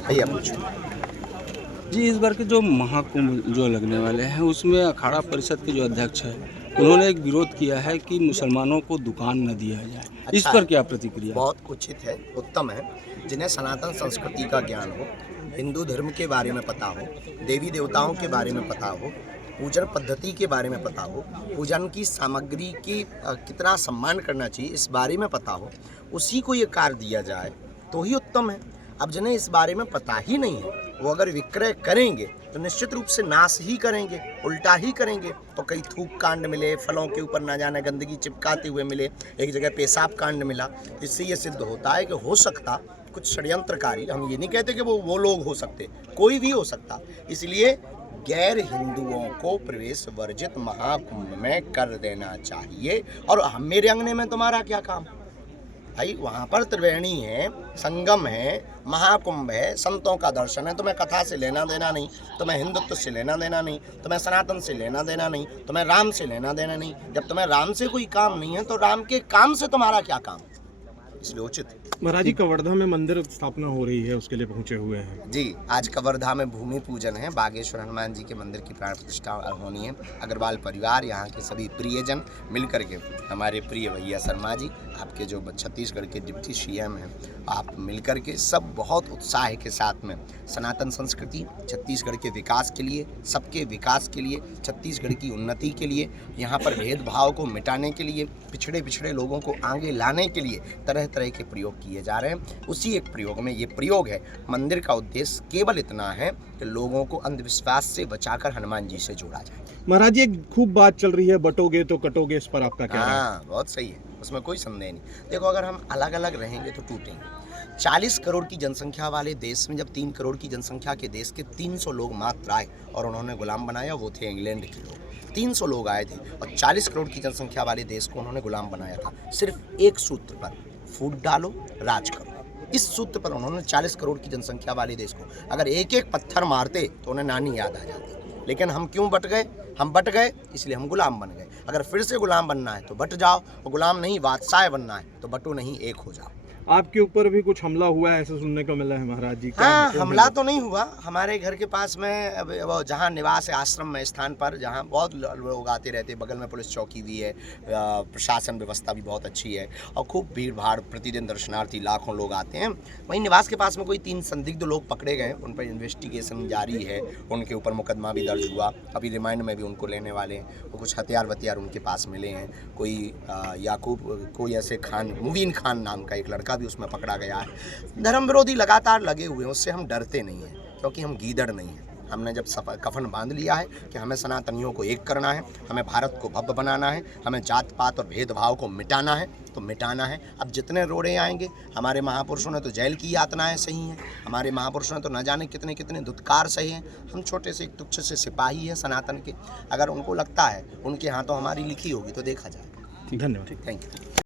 भैया पूछो। जी, इस बार के जो महाकुंभ जो लगने वाले हैं उसमें अखाड़ा परिषद के जो अध्यक्ष हैं उन्होंने एक विरोध किया है कि मुसलमानों को दुकान न दिया जाए। इस अच्छा पर है, क्या प्रतिक्रिया? बहुत उचित है, उत्तम है। जिन्हें सनातन संस्कृति का ज्ञान हो, हिंदू धर्म के बारे में पता हो, देवी देवताओं के बारे में पता हो, पूजन पद्धति के बारे में पता हो, पूजन की सामग्री की कितना सम्मान करना चाहिए इस बारे में पता हो, उसी को ये कार्य दिया जाए तो ही उत्तम है। अब जिन्हें इस बारे में पता ही नहीं है, वो अगर विक्रय करेंगे तो निश्चित रूप से नाश ही करेंगे, उल्टा ही करेंगे। तो कई थूक कांड मिले, फलों के ऊपर ना जाने गंदगी चिपकाते हुए मिले, एक जगह पेशाब कांड मिला। इससे ये सिद्ध होता है कि हो सकता कुछ षड्यंत्रकारी, हम ये नहीं कहते कि वो लोग हो सकते, कोई भी हो सकता। इसलिए गैर हिंदुओं को प्रवेश वर्जित महाकुंभ में कर देना चाहिए। और मेरे अंगने में तुम्हारा क्या काम भाई? वहाँ पर त्रिवेणी है, संगम है, महाकुंभ है, संतों का दर्शन है। तुम्हें कथा से लेना देना नहीं, तुम्हें हिंदुत्व से लेना देना नहीं, तुम्हें सनातन से लेना देना नहीं, तुम्हें राम से लेना देना नहीं। जब तुम्हें राम से कोई काम नहीं है तो राम के काम से तुम्हारा क्या काम? इसलिए उचित है। महाराज जी, कवर्धा में मंदिर स्थापना हो रही है, उसके लिए पहुंचे हुए हैं। जी, आज कवर्धा में भूमि पूजन है, बागेश्वर हनुमान जी के मंदिर की प्राण प्रतिष्ठा होनी है। अग्रवाल परिवार, यहाँ के सभी प्रियजन मिलकर के, हमारे प्रिय भैया शर्मा जी, आपके जो छत्तीसगढ़ के डिप्टी सीएम हैं, आप मिलकर के सब बहुत उत्साह के साथ में सनातन संस्कृति, छत्तीसगढ़ के विकास के लिए, सबके विकास के लिए, छत्तीसगढ़ की उन्नति के लिए, यहाँ पर भेदभाव को मिटाने के लिए, पिछड़े लोगों को आगे लाने के लिए तरह तरह के प्रयोग किए जा रहे हैं। उसी एक प्रयोग में ये प्रयोग है। मंदिर का उद्देश्य केवल इतना है कि लोगों को अंधविश्वास से बचाकर हनुमान जी से जोड़ा जाए। महाराज जी, एक खूब बात चल रही है, बटोगे तो कटोगे, इस पर आपका क्या है? हाँ, बहुत सही है, उसमें कोई संदेह नहीं। देखो, अगर हम अलग अलग रहेंगे तो टूटेंगे। 40 करोड़ की जनसंख्या वाले देश में जब 3 करोड़ की जनसंख्या के देश के 300 लोग मात्र आए और उन्होंने गुलाम बनाया, वो थे इंग्लैंड के लोग। 300 लोग आए थे और 40 करोड़ की जनसंख्या वाले देश को उन्होंने गुलाम बनाया था, सिर्फ एक सूत्र पर, फूट डालो राज करो। इस सूत्र पर उन्होंने 40 करोड़ की जनसंख्या वाले देश को अगर एक एक पत्थर मारते तो उन्हें नानी याद आ जाती। लेकिन हम क्यों बट गए? हम बट गए इसलिए हम गुलाम बन गए। अगर फिर से गुलाम बनना है तो बट जाओ, और गुलाम नहीं बादशाह बनना है तो बटो नहीं, एक हो जाओ। आपके ऊपर भी कुछ हमला हुआ है, ऐसा सुनने को मिला है महाराज जी। हाँ, हमला तो नहीं हुआ। हमारे घर के पास में वो जहाँ निवास है, आश्रम में, स्थान पर जहाँ बहुत लोग आते रहते, बगल में पुलिस चौकी भी है, प्रशासन व्यवस्था भी बहुत अच्छी है और खूब भीड़ भाड़, प्रतिदिन दर्शनार्थी लाखों लोग आते हैं। वहीं निवास के पास में कोई 3 संदिग्ध लोग पकड़े गए, उन पर इन्वेस्टिगेशन जारी है, उनके ऊपर मुकदमा भी दर्ज हुआ। अभी रिमांड में भी उनको लेने वाले हैं। वो कुछ हथियार उनके पास मिले हैं। कोई याकूब, कोई ऐसे खान, मुबीन खान नाम का एक लड़का भी उसमें पकड़ा गया है। धर्म विरोधी लगातार लगे हुए हैं, उससे हम डरते नहीं हैं, क्योंकि हम गीदड़ नहीं हैं। हमने जब कफन बांध लिया है कि हमें सनातनियों को एक करना है, हमें भारत को भव्य बनाना है, हमें जात पात और भेदभाव को मिटाना है, तो मिटाना है। अब जितने रोड़े आएंगे, हमारे महापुरुषों ने तो जेल की यातनाएं सही हैं, हमारे महापुरुषों ने तो न जाने कितने कितने दुत्कार सहे हैं। हम छोटे से एक तुच्छ से सिपाही हैं सनातन के। अगर उनको लगता है उनके हाथों हमारी लिखी होगी तो देखा जाए। धन्यवाद। Thank you.